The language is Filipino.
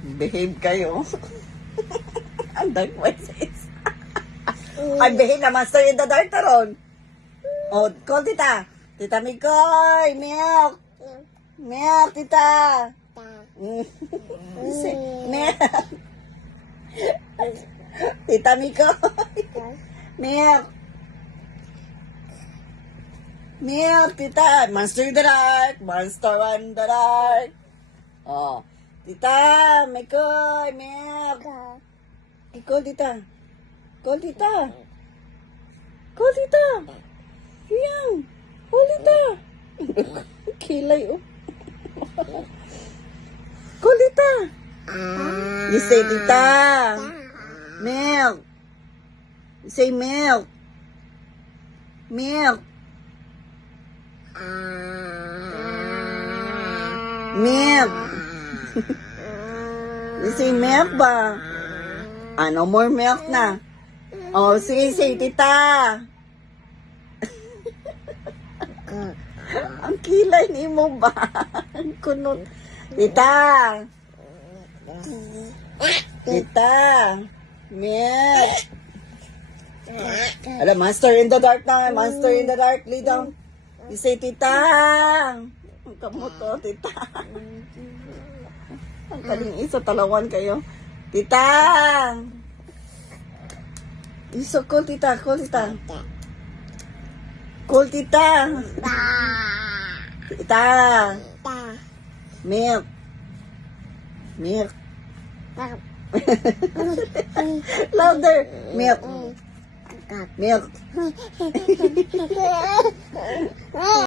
Behave kayo. Ang dark voices. Ay, behave na master in the dark taron. Oh, call tita. Tita Mikoy, milk. Milk, tita. Milk. Tita Mikoy. Milk. Milk, tita. Monster in the dark. Monster in the dark. Oh. Tita, Mikoy, milk. Call tita. Call tita. Call tita. Yan. Call tita. Kilay, oh. Call tita. You say tita. Milk. You say milk. Milk. Milk. You say milk ba? No more milk na. Oh, sige, tita. Ang kilay ni mo ba? Ang kunot. Tita. Tita. Milk. Alam, monster in the dark na. Monster in the dark. Lay down. You say, tita. Ang kamot to, tita. Ang kaling isa, talawan kayo. Tita! Iso, call tita, call tita. Call tita. Tita. Milk. Milk. Louder. Milk. Milk.